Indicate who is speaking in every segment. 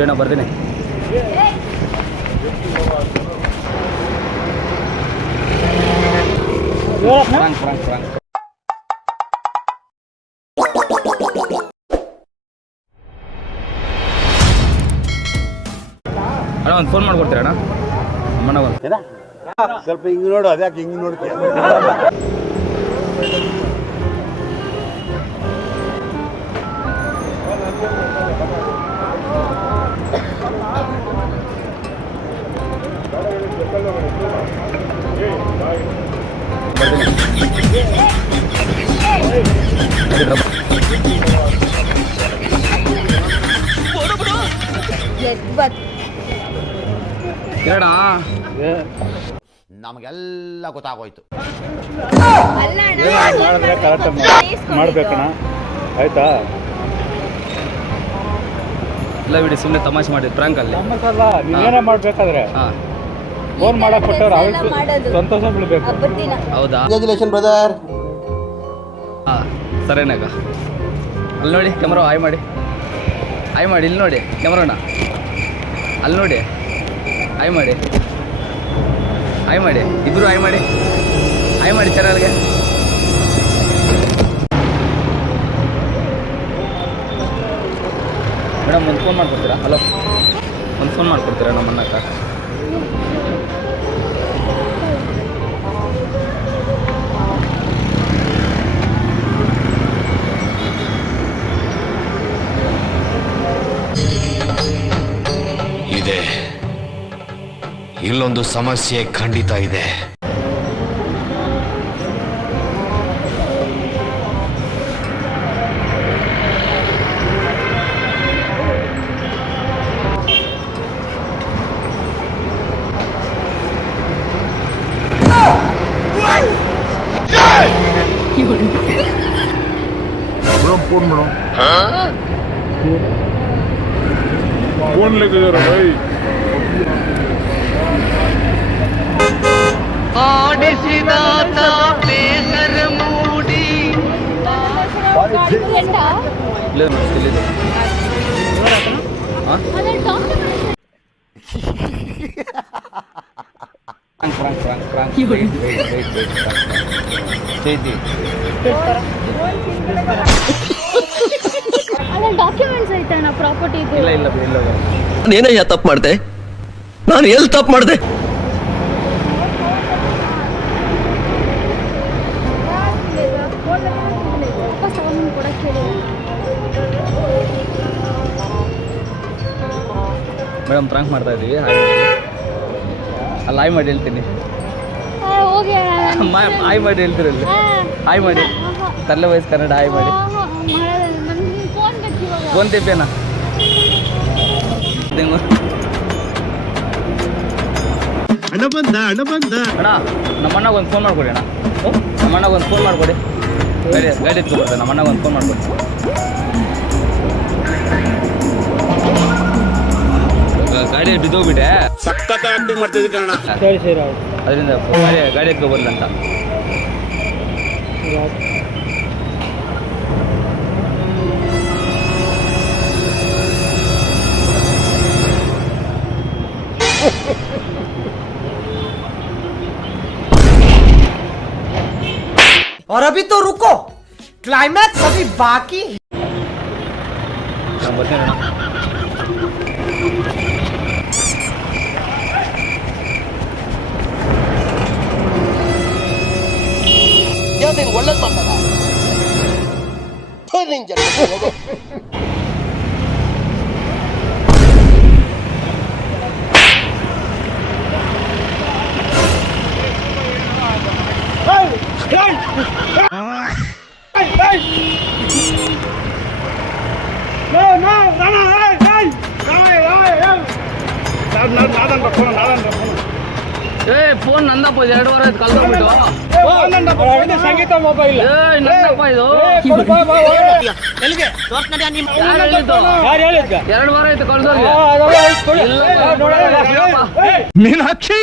Speaker 1: ಇರೋಣ ಬರ್ತೀನಿ ಅಣ್ಣ ಒಂದು ಫೋನ್ ಮಾಡ್ಕೊಡ್ತೀರ ಅಣ್ಣ? ಅಮ್ಮನ
Speaker 2: ಸ್ವಲ್ಪ ಹಿಂಗೆ ನೋಡು ಅದ್ಯಾಕೆ ಹಿಂಗೆ ನೋಡ್ತೀಯ
Speaker 1: ಇರೋಣ
Speaker 2: ನಮಗೆಲ್ಲ ಗೊತ್ತಾಗೋಯ್ತು
Speaker 3: ಮಾಡಿದ್ರೆ ಕರೆಕ್ಟ್ ಮಾಡ್ಬೇಕಣ್ಣ ಆಯ್ತಾ
Speaker 1: ಇಲ್ಲ ಬಿಡಿ ಸುಮ್ಮನೆ ತಮಾಷೆ ಮಾಡಿ ಪ್ರಾಂಕ್ ಅಲ್ಲಿ.
Speaker 3: ನಮ್ಮಕ್ಕಲ್ಲ ನೀವೇನೇ ಮಾಡ್ಬೇಕಾದ್ರೆ
Speaker 1: ಹಾಂ.
Speaker 3: ಫೋನ್ ಮಾಡಕ್ ಕೊಟ್ಟವ್ರು ಅವ್ರಿಗೆ
Speaker 4: ಮಾಡೋದು.
Speaker 3: ಸಂತೋಷ ಬೀಳ್ಬೇಕು
Speaker 4: ಹಬ್ಬದ ದಿನ
Speaker 1: ಹೌದಾ?
Speaker 2: ಕಂಗ್ರ್ಯಾಚುಲೇಷನ್ ಬ್ರದರ್
Speaker 1: ಹಾಂ ಸರಿನಾಗ. ಅಲ್ಲಿ ನೋಡಿ ಕ್ಯಾಮ್ರಾ ಆಯ್ ಮಾಡಿ. ಆಯ್ ಮಾಡಿ ಇಲ್ಲಿ ನೋಡಿ ಕ್ಯಾಮ್ರಾನ ಅಲ್ಲಿ ನೋಡಿ ಆಯ್ ಮಾಡಿ. ಆಯ್ ಮಾಡಿ ಇಬ್ಬರು ಆಯ್ ಮಾಡಿ. ಆಯ್ ಮಾಡಿ ಚಾನಲ್ಗೆ ಮೇಡಮ್ ಒಂದು ಫೋನ್ ಮಾಡ್ಕೊಡ್ತೀರಾ? ಹಲೋ? ಒಂದು ಫೋನ್ ಮಾಡ್ಕೊಡ್ತೀರಾ ನಮ್ಮ ಅಣ್ಣಕ್ಕ
Speaker 5: ಇಲ್ಲೊಂದು ಸಮಸ್ಯೆ ಖಂಡಿತ ಇದೆ.
Speaker 3: அப்புறம் ஃபோன் பண்ணோம்
Speaker 1: ஃபோன்ல கேக்குற பாய் ஆடிசிதாதா பேசற மூடி இல்ல இல்ல ஆ அதான் doctor Frank, Frank, Frank, Frank. Wait, wait, wait, wait, Frank, Frank.
Speaker 4: ಅದ್ರಲ್ಲಿ ಡಾಕ್ಯುಮೆಂಟ್ಸ್ ಐತಣ್ಣ ಪ್ರಾಪರ್ಟಿ ಇದು.
Speaker 1: ಇಲ್ಲ ಇಲ್ಲ ಇಲ್ಲ
Speaker 6: ನಾನೇನಯ್ಯ ತಪ್ಪು ಮಾಡಿದೆ? ನಾನು ಎಲ್ಲಿ ತಪ್ಪು ಮಾಡಿದೆ?
Speaker 1: ಮೇಡಮ್ ಪ್ರಾಂಕ್ ಮಾಡ್ತಾ ಇದ್ದೀವಿ ಆ ಲೈವ್ ಮಾಡಿ ಹೇಳ್ತೀನಿ.
Speaker 4: ಹೋಗಿ
Speaker 1: ಹಾಯ್ ಮಾಡಿ ಹೇಳ್ತಿರಲ್ಲ. ಹಾಯ್ ಮಾಡಿ. ತಲೆ ವಯಸ್ಸು ಕನ್ನಡ ಹಾಯ್ ಮಾಡಿ.
Speaker 4: ಫೋನ್ ಬೇಕು
Speaker 2: ಅಣ್ಣ ಬಂದ ಅಣ್ಣ ಬಂದ.
Speaker 1: ಅಣ್ಣ ನಮ್ಮಣ್ಣಗೆ ಒಂದು ಫೋನ್ ಮಾಡ್ಕೊಡಿ ಅಣ್ಣ. ನಮ್ಮಣ್ಣಗೆ ಒಂದು ಫೋನ್ ಮಾಡ್ಕೊಡಿ. ಗಾಡಿ ಗಾಡಿ ನಮ್ಮ ನಮ್ಮಣ್ಣಗೆ ಒಂದು ಫೋನ್ ಮಾಡ್ಕೊಡಿ. ಗಾಡಿ ಬಿದ್ದೋಗ್ಬಿಟ್ಟೆ
Speaker 2: ಸಖತ್ ಆಕ್ಟಿಂಗ್ ಮಾಡ್ತಿದ್ದೆ ಕಣ
Speaker 3: ಸರಿ ಸರಿ ಆಯ್ತು
Speaker 1: ಅದರಿಂದ ಗಾಡಿ ಗಾಡಿ ಎತ್ಕೊಬರ್ಲಿ ಅಂತ
Speaker 7: और अभी तो रुको क्लाइमैक्स अभी बाकी है
Speaker 1: ನಾನು ಬರ್ತೀನಿ ಅಣ್ಣ
Speaker 7: ಒಳ್ಳೇದು ಮಾಡ್ತಾರ
Speaker 1: ಏ ಫೋನ್ ನಂದಪ್ಪ ಇದು ಎರಡು ವಾರ ಆಯ್ತು ಕಲ್ತ್ಬಿಟ್ಟು
Speaker 3: ಸಂಗೀತ ಮೊಬೈಲ್
Speaker 1: ಏ ನಂದಪ್ಪ ಇದು. ಯಾರು ಹೇಳಿದ್ದು? ಎರಡು ವಾರ ಆಯ್ತು ಕಳ್ದೋಗಿ
Speaker 8: ಮೀನಾಕ್ಷಿ!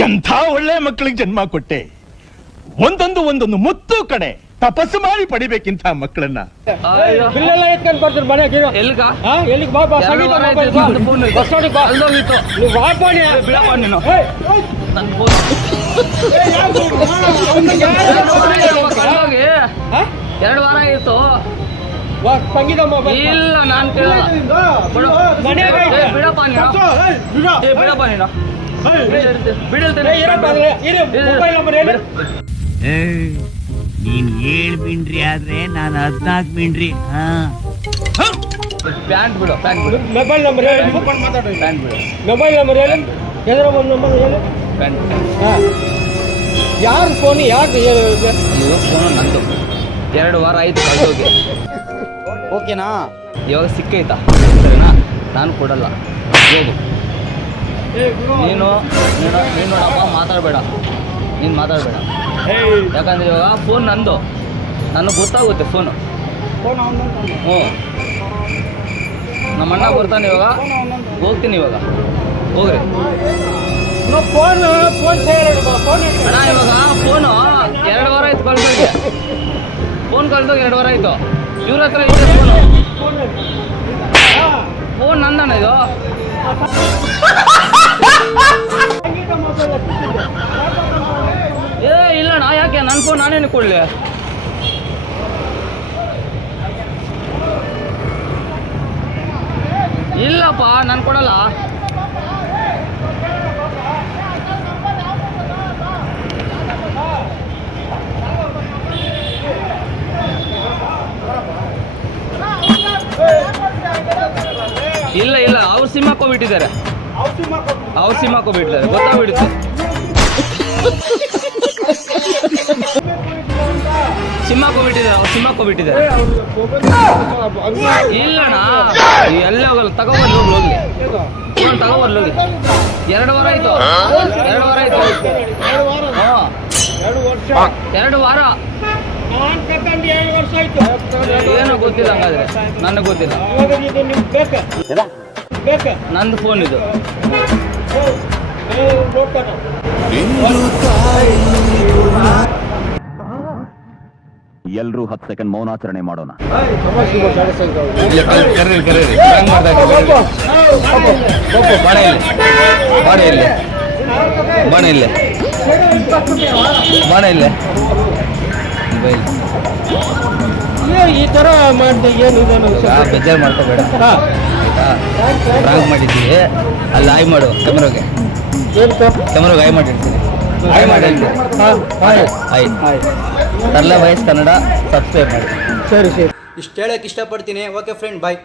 Speaker 8: ಎಂಥ ಒಳ್ಳೆ ಮಕ್ಕಳಿಗೆ ಜನ್ಮ ಕೊಟ್ಟೆ. ಒಂದೊಂದು ಒಂದೊಂದು ಮುತ್ತು ಕಣೆ ತಪಸ್ಸು ಮಾಡಿ ಪಡಿಬೇಕಿಂತ ಮಕ್ಕಳನ್ನ.
Speaker 3: ಎತ್ಕೊಂಡು ಮನೆಗೆ.
Speaker 1: ಎಲ್ಗ
Speaker 3: ಎಲ್ಲಿಗೆ? ಬಾ ಬಾ
Speaker 1: ಎರಡು
Speaker 3: ಸಂಗೀತ. ಬಸ್ ಬಾ. ನೀವು
Speaker 1: ಬಿಡಪ್ಪ ನೀನು?
Speaker 3: ಹಾ?
Speaker 1: ಎರಡು ವಾರ ಆಯಿತು.
Speaker 3: ವಾ, ಸಂಗೀತ ಮೊಬೈಲ್
Speaker 1: ಇಲ್ಲ ನಾನು ಕೇಳಲ್ಲ ಬಿಡಪ್ಪ ನೀನು. ಬಿಡಪ್ಪ ನೀನು. ಬಿಡಲ್ತೇನೆ
Speaker 3: ಮೊಬೈಲ್ ನಂಬರ್ ಹೇಳು.
Speaker 9: ನೀನ್ ಏಳ್ ಮಿಂಡ್ರಿ ಆದ್ರೆ ನಾನು ಹದ್ನಾಲ್ಕು ಮಿಂಡ್ರಿ. ಹಾ.
Speaker 1: ಪ್ಯಾಂಟ್ ಬಿಡು ಪ್ಯಾಂಟ್ ಬಿಡು.
Speaker 3: ಮೊಬೈಲ್ ನಂಬರ್ ಹೇಳು
Speaker 1: ಪ್ಯಾಂಟ್ ಬಿಡು.
Speaker 3: ಮೊಬೈಲ್ ನಂಬರ್ ಹೇಳಿ. ಎದರ ಒಂದು ನಂಬರ್ ಹೇಳಿ.
Speaker 1: ಪ್ಯಾಂಟ್
Speaker 3: ಹಾ. ಯಾರು ಫೋನ್ ಯಾರು ಇದೆ?
Speaker 1: ಫೋನು ನಂದು. ಎರಡು ವಾರ ಆಯ್ತು ಹೋಗಿ
Speaker 7: ಓಕೆನಾ?
Speaker 1: ಇವಾಗ ಸಿಕ್ಕೈತಾ? ಸರಿನಾ? ನಾನು ಕೊಡಲ್ಲ. ಹೋಗು. ನೀನು ನೀನು ನೀನು ನೋಡಪ್ಪ ಮಾತಾಡಬೇಡ. ನೀನು ಮಾತಾಡಬೇಡ. ಯಾಕಂದ್ರೆ ಇವಾಗ ಫೋನ್ ನಂದು. ನನಗೆ ಗೊತ್ತಾಗುತ್ತೆ ಫೋನು. ಹ್ಞೂ. ನಮ್ಮ ಅಣ್ಣ ಬರ್ತಾನೆ ಇವಾಗ. ಹೋಗ್ತೀನಿ ಇವಾಗ. ಹೋಗ್ರಿ. ಅಣ್ಣ ಇವಾಗ ಫೋನು ಎರಡು ವಾರ ಆಯ್ತು ಕಳ್ಸೋಕೆ. ಫೋನ್ ಕಳ್ಸೋಕೆ ಎರಡು ವಾರ ಆಯ್ತು. ಇವ್ರ ಹತ್ರ ಇದೆ ಫೋನು
Speaker 3: ಫೋನ್
Speaker 1: ನಂದಣ್ಣ ಇದು.
Speaker 3: ಸಂಗೀತ
Speaker 1: ಇಲ್ಲ ನಾ ಯಾಕೆ? ನನ್ನ ಫೋನ್ ನಾನೇನು ಕೊಡಲಿ ಇಲ್ಲಪ್ಪ ನಾನು ಕೊಡಲ್ಲ. ಇಲ್ಲ ಇಲ್ಲ ಅವ್ರು ಸಿಮ್ ಹಾಕೋಬಿಟ್ಟಿದ್ದಾರೆ. ಅವ್ರು ಸಿಮ್ ಹಾಕೋಬಿಟ್ಟಿದ್ದಾರೆ ಗೊತ್ತಾಗ್ಬಿಡುತ್ತೆ. ಹಾಕೋಬಿಟ್ಟಿದ್ದಾರೆ
Speaker 3: ಏ, ಅವ್ರು ಮೊಬೈಲ್
Speaker 1: ಇಲ್ಲಣ್ಣ ಎಲ್ಲ ಹೋಗಲ್ಲ ತಗೋಬರ್ಲಿ ಹೋಗ್ಲಿ ಹೋಗ್ಲಿ. ಫೋನ್ ತಗೋಬರ್ಲಿ ಹೋಗಿ ಎರಡು ವಾರ ಆಯ್ತು. ಎರಡು ವಾರ ಆಯ್ತು.
Speaker 3: ಎರಡು ವಾರ.
Speaker 1: ಏನೋ ಗೊತ್ತಿಲ್ಲ ಹಂಗಾದ್ರೆ. ನನಗೆ ಗೊತ್ತಿಲ್ಲ. ನಂದು ಫೋನ್ ಇದು.
Speaker 8: ಎಲ್ರೂ ಹತ್ತು ಸೆಕೆಂಡ್ ಮೌನಾಚರಣೆ ಮಾಡೋಣ
Speaker 1: ಬಾಣ ಇಲ್ಲಿ ಬಾಣ ಇಲ್ಲಿ ಬಾಣ
Speaker 3: ಈ ತರ ಮಾಡಿದೆ
Speaker 1: ಏನು ಬೇಜಾರು ಮಾಡ್ಕೋಬೇಡ ಮಾಡಿದ್ದೀವಿ ಅಲ್ಲಿ ಆಯ್ ಮಾಡು ಕ್ಯಾಮ್ರಾಗೆ ಕ್ಯಾಮ್ರಾಗೆ ಆಯ್ ಮಾಡಿ ಆಯ್ ಮಾಡಿ ಆಯ್ ತರ್ಲೆ ವಯಸ್ ಕನ್ನಡ ಸಬ್ಸ್ಕ್ರೈಬ್ ಮಾಡಿ.
Speaker 3: ಸರಿ ಸರಿ.
Speaker 7: ಇಷ್ಟು ಹೇಳಕ್ಕೆ ಇಷ್ಟಪಡ್ತೀನಿ. Okay friend bye